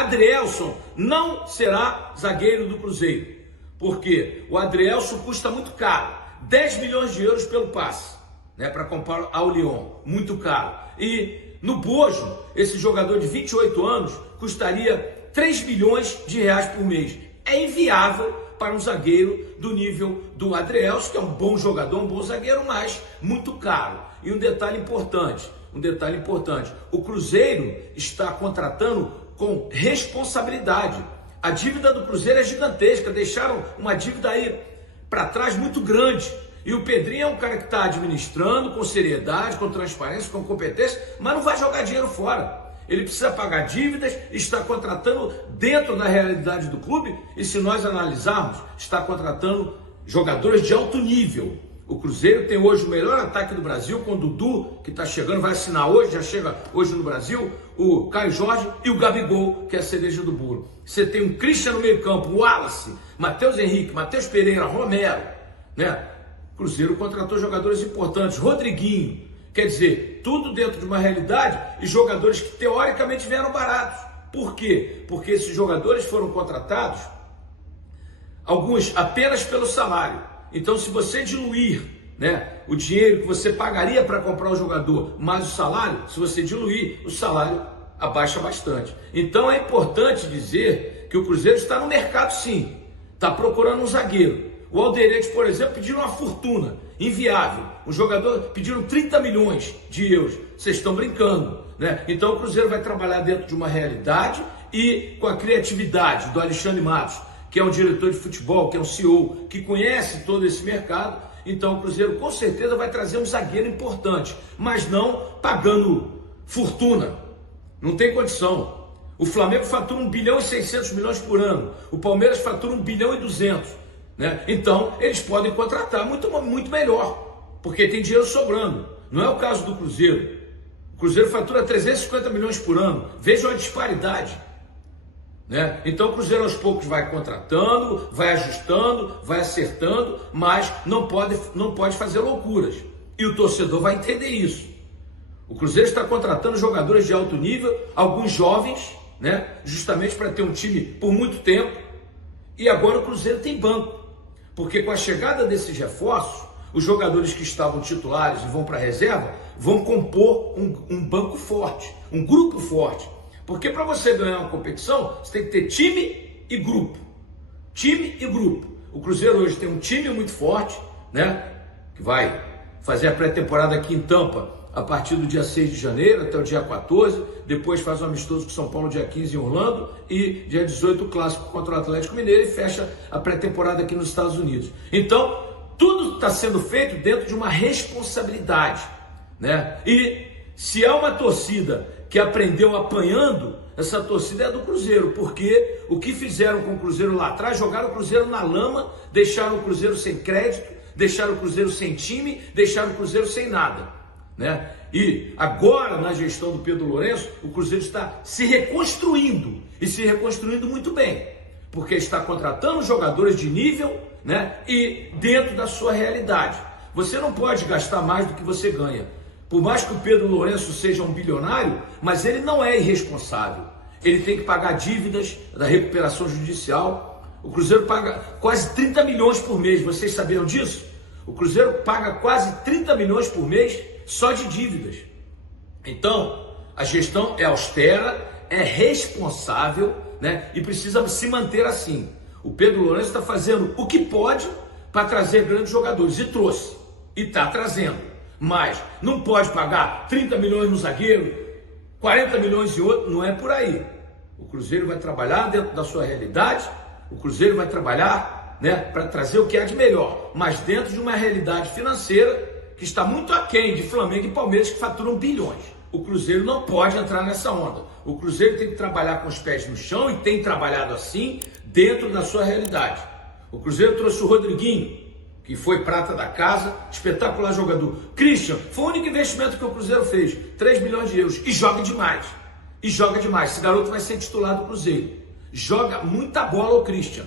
Adrielson não será zagueiro do Cruzeiro, porque o Adrielson custa muito caro, 10 milhões de euros pelo passe, né, para comprar ao Lyon, muito caro. E no Bojo, esse jogador de 28 anos custaria 3 milhões de reais por mês. É inviável para um zagueiro do nível do Adrielson, que é um bom jogador, um bom zagueiro, mas muito caro. E um detalhe importante, o Cruzeiro está contratando com responsabilidade. A dívida do Cruzeiro é gigantesca, deixaram uma dívida aí para trás muito grande. E o Pedrinho é um cara que está administrando com seriedade, com transparência, com competência, mas não vai jogar dinheiro fora. Ele precisa pagar dívidas, está contratando dentro da realidade do clube, e se nós analisarmos, está contratando jogadores de alto nível. O Cruzeiro tem hoje o melhor ataque do Brasil, com o Dudu, que está chegando, vai assinar hoje, já chega hoje no Brasil, o Caio Jorge e o Gabigol, que é a cereja do bolo. Você tem um Christian no meio campo, o Wallace, Matheus Henrique, Matheus Pereira, Romero, né? O Cruzeiro contratou jogadores importantes, Rodriguinho. Quer dizer, tudo dentro de uma realidade e jogadores que teoricamente vieram baratos. Por quê? Porque esses jogadores foram contratados, alguns apenas pelo salário. Então, se você diluir, né, o dinheiro que você pagaria para comprar o jogador mais o salário, se você diluir, o salário abaixa bastante. Então, é importante dizer que o Cruzeiro está no mercado, sim. Está procurando um zagueiro. O Alderete, por exemplo, pediram uma fortuna, inviável. O jogador pediram 30 milhões de euros. Vocês estão brincando, né? Então o Cruzeiro vai trabalhar dentro de uma realidade e com a criatividade do Alexandre Matos, que é um diretor de futebol, que é um CEO, que conhece todo esse mercado. Então o Cruzeiro com certeza vai trazer um zagueiro importante, mas não pagando fortuna. Não tem condição. O Flamengo fatura 1 bilhão e 600 milhões por ano. O Palmeiras fatura 1 bilhão e 200. Né? Então, eles podem contratar muito melhor, porque tem dinheiro sobrando. Não é o caso do Cruzeiro. O Cruzeiro fatura 350 milhões por ano. Vejam a disparidade. Né? Então, o Cruzeiro aos poucos vai contratando, vai ajustando, vai acertando, mas não pode fazer loucuras. E o torcedor vai entender isso. O Cruzeiro está contratando jogadores de alto nível, alguns jovens, né? Justamente para ter um time por muito tempo. E agora o Cruzeiro tem banco. Porque com a chegada desses reforços, os jogadores que estavam titulares e vão para a reserva vão compor um banco forte, um grupo forte. Porque para você ganhar uma competição, você tem que ter time e grupo. Time e grupo. O Cruzeiro hoje tem um time muito forte, né? Que vai fazer a pré-temporada aqui em Tampa a partir do dia 6 de janeiro até o dia 14, depois faz um amistoso com São Paulo dia 15 em Orlando e dia 18 o clássico contra o Atlético Mineiro e fecha a pré-temporada aqui nos Estados Unidos. Então, tudo está sendo feito dentro de uma responsabilidade, né? E se há uma torcida que aprendeu apanhando, essa torcida é do Cruzeiro, porque o que fizeram com o Cruzeiro lá atrás, jogaram o Cruzeiro na lama, deixaram o Cruzeiro sem crédito, deixaram o Cruzeiro sem time, deixaram o Cruzeiro sem nada. Né? E agora, na gestão do Pedro Lourenço, o Cruzeiro está se reconstruindo e se reconstruindo muito bem, porque está contratando jogadores de nível, né? E dentro da sua realidade. Você não pode gastar mais do que você ganha. Por mais que o Pedro Lourenço seja um bilionário, mas ele não é irresponsável. Ele tem que pagar dívidas da recuperação judicial. O Cruzeiro paga quase 30 milhões por mês. Vocês sabiam disso? O Cruzeiro paga quase 30 milhões por mês só de dívidas. Então, a gestão é austera, é responsável, né? E precisa se manter assim. O Pedro Lourenço está fazendo o que pode para trazer grandes jogadores, e trouxe, e está trazendo. Mas não pode pagar 30 milhões no zagueiro, 40 milhões em outro, não é por aí. O Cruzeiro vai trabalhar dentro da sua realidade, o Cruzeiro vai trabalhar, né, para trazer o que há de melhor, mas dentro de uma realidade financeira que está muito aquém de Flamengo e Palmeiras, que faturam bilhões. O Cruzeiro não pode entrar nessa onda. O Cruzeiro tem que trabalhar com os pés no chão e tem trabalhado assim dentro da sua realidade. O Cruzeiro trouxe o Rodriguinho, que foi prata da casa, espetacular jogador. Christian, foi o único investimento que o Cruzeiro fez, 3 milhões de euros, e joga demais. E joga demais. Esse garoto vai ser titular do Cruzeiro. Joga muita bola o Christian,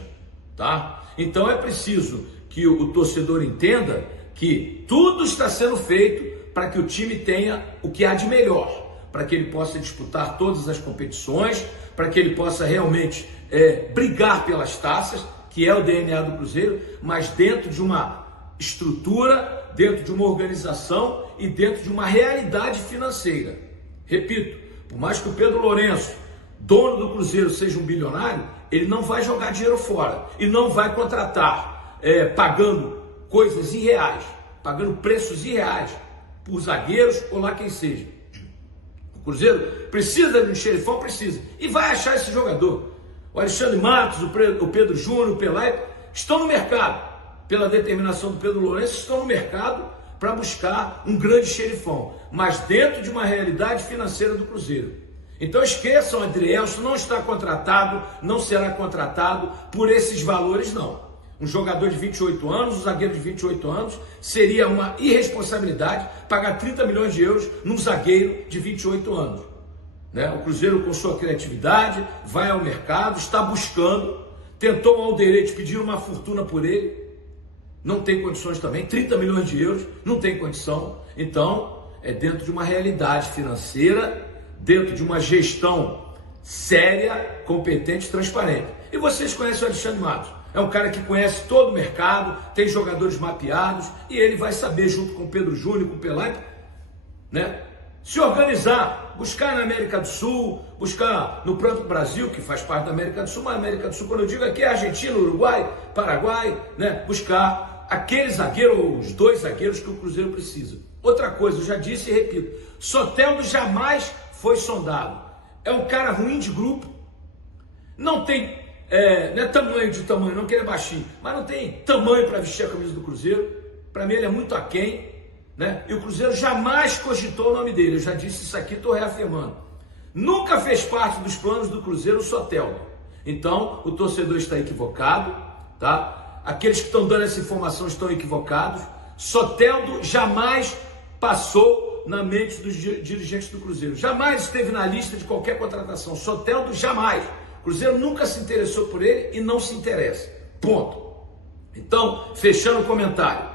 tá? Então é preciso que o torcedor entenda que tudo está sendo feito para que o time tenha o que há de melhor. para que ele possa disputar todas as competições, para que ele possa realmente brigar pelas taças, que é o DNA do Cruzeiro, mas dentro de uma estrutura, dentro de uma organização e dentro de uma realidade financeira. Repito, por mais que o Pedro Lourenço, dono do Cruzeiro, seja um bilionário, ele não vai jogar dinheiro fora e não vai contratar pagando coisas irreais, pagando preços irreais por zagueiros ou lá quem seja. O Cruzeiro precisa de um xerifão? Precisa. E vai achar esse jogador. O Alexandre Matos, o Pedro Júnior, o Pelé, estão no mercado. Pela determinação do Pedro Lourenço, estão no mercado para buscar um grande xerifão, mas dentro de uma realidade financeira do Cruzeiro. Então esqueçam, Adrielson não está contratado, não será contratado por esses valores, não. Um jogador de 28 anos, um zagueiro de 28 anos, seria uma irresponsabilidade pagar 30 milhões de euros num zagueiro de 28 anos. Né? O Cruzeiro, com sua criatividade, vai ao mercado, está buscando, tentou o Alderete pedir uma fortuna por ele, não tem condições também, 30 milhões de euros, não tem condição. Então, é dentro de uma realidade financeira, dentro de uma gestão séria, competente e transparente. E vocês conhecem o Alexandre Matos. É um cara que conhece todo o mercado, tem jogadores mapeados, e ele vai saber, junto com o Pedro Júnior, com o Pelé, né, se organizar, buscar na América do Sul, buscar no próprio Brasil, que faz parte da América do Sul, mas a América do Sul, quando eu digo aqui, é Argentina, Uruguai, Paraguai, né, buscar aquele zagueiro ou os dois zagueiros que o Cruzeiro precisa. Outra coisa, eu já disse e repito, Soteldo jamais foi sondado. É um cara ruim de grupo, não tem, não é tamanho, não que ele é baixinho, mas não tem tamanho para vestir a camisa do Cruzeiro. Para mim ele é muito aquém, né? E o Cruzeiro jamais cogitou o nome dele. Eu já disse isso aqui, estou reafirmando. Nunca fez parte dos planos do Cruzeiro o Soteldo. Então o torcedor está equivocado, tá? Aqueles que estão dando essa informação estão equivocados. Soteldo jamais passou na mente dos dirigentes do Cruzeiro. Jamais esteve na lista de qualquer contratação. Soteldo jamais. O Cruzeiro nunca se interessou por ele e não se interessa. Ponto. Então, fechando o comentário.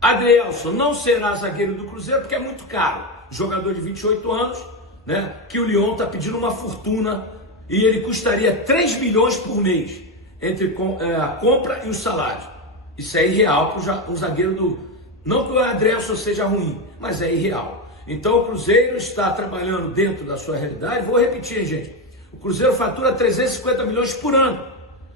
Adrielson não será zagueiro do Cruzeiro porque é muito caro. Jogador de 28 anos, né, que o Lyon está pedindo uma fortuna e ele custaria 3 milhões por mês entre a compra e o salário. Isso é irreal para um zagueiro do... Não que o Adrielson seja ruim, mas é irreal. Então o Cruzeiro está trabalhando dentro da sua realidade. Vou repetir, gente. O Cruzeiro fatura 350 milhões por ano.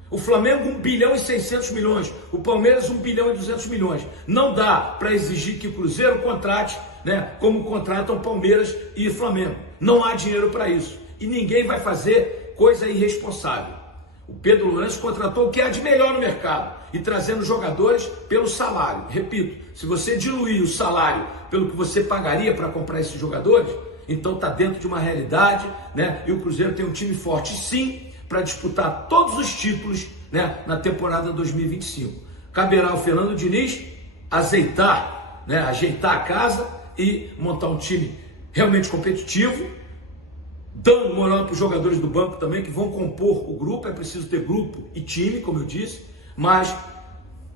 O Flamengo 1 bilhão e 600 milhões. O Palmeiras 1 bilhão e 200 milhões. Não dá para exigir que o Cruzeiro contrate, né, como contratam Palmeiras e Flamengo. Não há dinheiro para isso. E ninguém vai fazer coisa irresponsável. O Pedro Lourenço contratou o que há de melhor no mercado e trazendo jogadores pelo salário. Repito, se você diluir o salário pelo que você pagaria para comprar esses jogadores, então está dentro de uma realidade, né? E o Cruzeiro tem um time forte, sim, para disputar todos os títulos, né, na temporada 2025. Caberá ao Fernando Diniz ajeitar a casa e montar um time realmente competitivo, dando moral para os jogadores do banco também, que vão compor o grupo. É preciso ter grupo e time, como eu disse, mas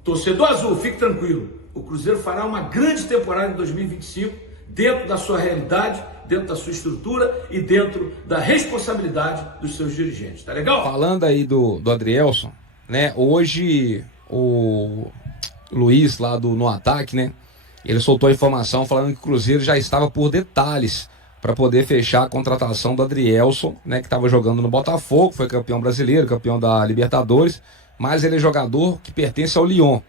torcedor azul, fique tranquilo, o Cruzeiro fará uma grande temporada em 2025, dentro da sua realidade, dentro da sua estrutura e dentro da responsabilidade dos seus dirigentes, tá legal? Falando aí do Adrielson, né, hoje o Luiz lá No Ataque, né, ele soltou a informação falando que o Cruzeiro já estava por detalhes para poder fechar a contratação do Adrielson, né, que estava jogando no Botafogo, foi campeão brasileiro, campeão da Libertadores, mas ele é jogador que pertence ao Lyon,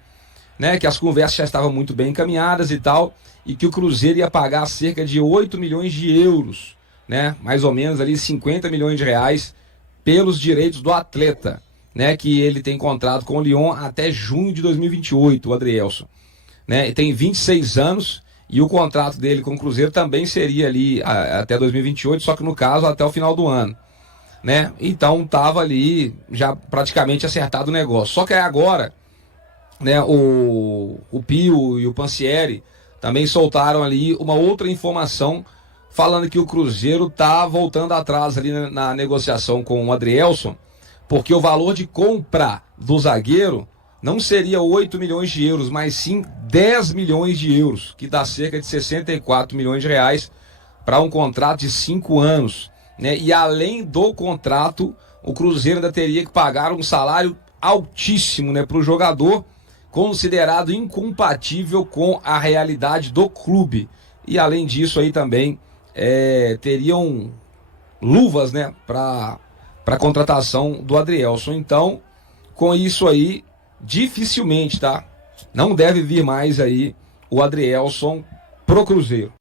né, que as conversas já estavam muito bem encaminhadas e tal, e que o Cruzeiro ia pagar cerca de 8 milhões de euros, né, mais ou menos ali 50 milhões de reais pelos direitos do atleta, né, que ele tem contrato com o Lyon até junho de 2028, o Adrielson, né, e tem 26 anos, e o contrato dele com o Cruzeiro também seria ali até 2028, só que no caso até o final do ano, né? Então tava ali já praticamente acertado o negócio. Só que agora, né, o Pio e o Pansieri também soltaram ali uma outra informação falando que o Cruzeiro tá voltando atrás ali na negociação com o Adrielson, porque o valor de compra do zagueiro não seria 8 milhões de euros, mas sim 10 milhões de euros, que dá cerca de 64 milhões de reais, para um contrato de 5 anos, né? E além do contrato, o Cruzeiro ainda teria que pagar um salário altíssimo, né, para o jogador, considerado incompatível com a realidade do clube. E além disso aí também teriam luvas, né, para a contratação do Adrielson. Então, com isso aí, dificilmente, tá? Não deve vir mais aí o Adrielson pro Cruzeiro.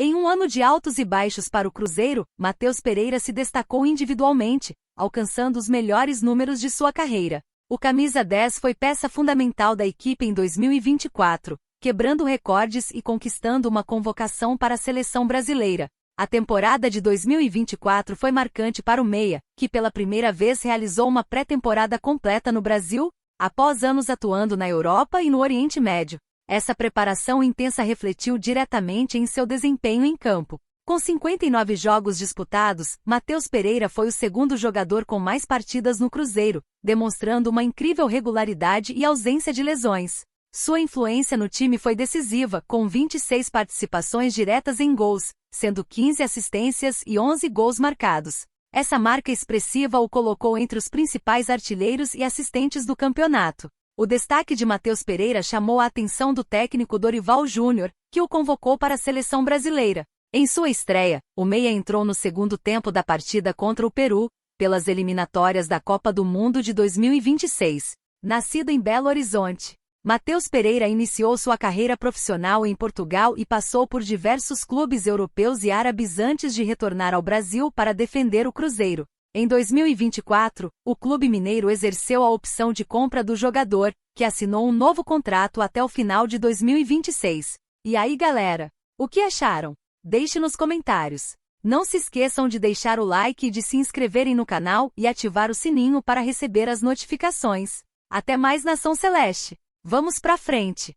Em um ano de altos e baixos para o Cruzeiro, Matheus Pereira se destacou individualmente, alcançando os melhores números de sua carreira. O camisa 10 foi peça fundamental da equipe em 2024, quebrando recordes e conquistando uma convocação para a seleção brasileira. A temporada de 2024 foi marcante para o meia, que pela primeira vez realizou uma pré-temporada completa no Brasil, após anos atuando na Europa e no Oriente Médio. Essa preparação intensa refletiu diretamente em seu desempenho em campo. Com 59 jogos disputados, Matheus Pereira foi o segundo jogador com mais partidas no Cruzeiro, demonstrando uma incrível regularidade e ausência de lesões. Sua influência no time foi decisiva, com 26 participações diretas em gols, sendo 15 assistências e 11 gols marcados. Essa marca expressiva o colocou entre os principais artilheiros e assistentes do campeonato. O destaque de Matheus Pereira chamou a atenção do técnico Dorival Júnior, que o convocou para a seleção brasileira. Em sua estreia, o meia entrou no segundo tempo da partida contra o Peru, pelas eliminatórias da Copa do Mundo de 2026. Nascido em Belo Horizonte, Matheus Pereira iniciou sua carreira profissional em Portugal e passou por diversos clubes europeus e árabes antes de retornar ao Brasil para defender o Cruzeiro. Em 2024, o clube mineiro exerceu a opção de compra do jogador, que assinou um novo contrato até o final de 2026. E aí, galera? O que acharam? Deixe nos comentários. Não se esqueçam de deixar o like e de se inscreverem no canal e ativar o sininho para receber as notificações. Até mais, Nação Celeste! Vamos pra frente!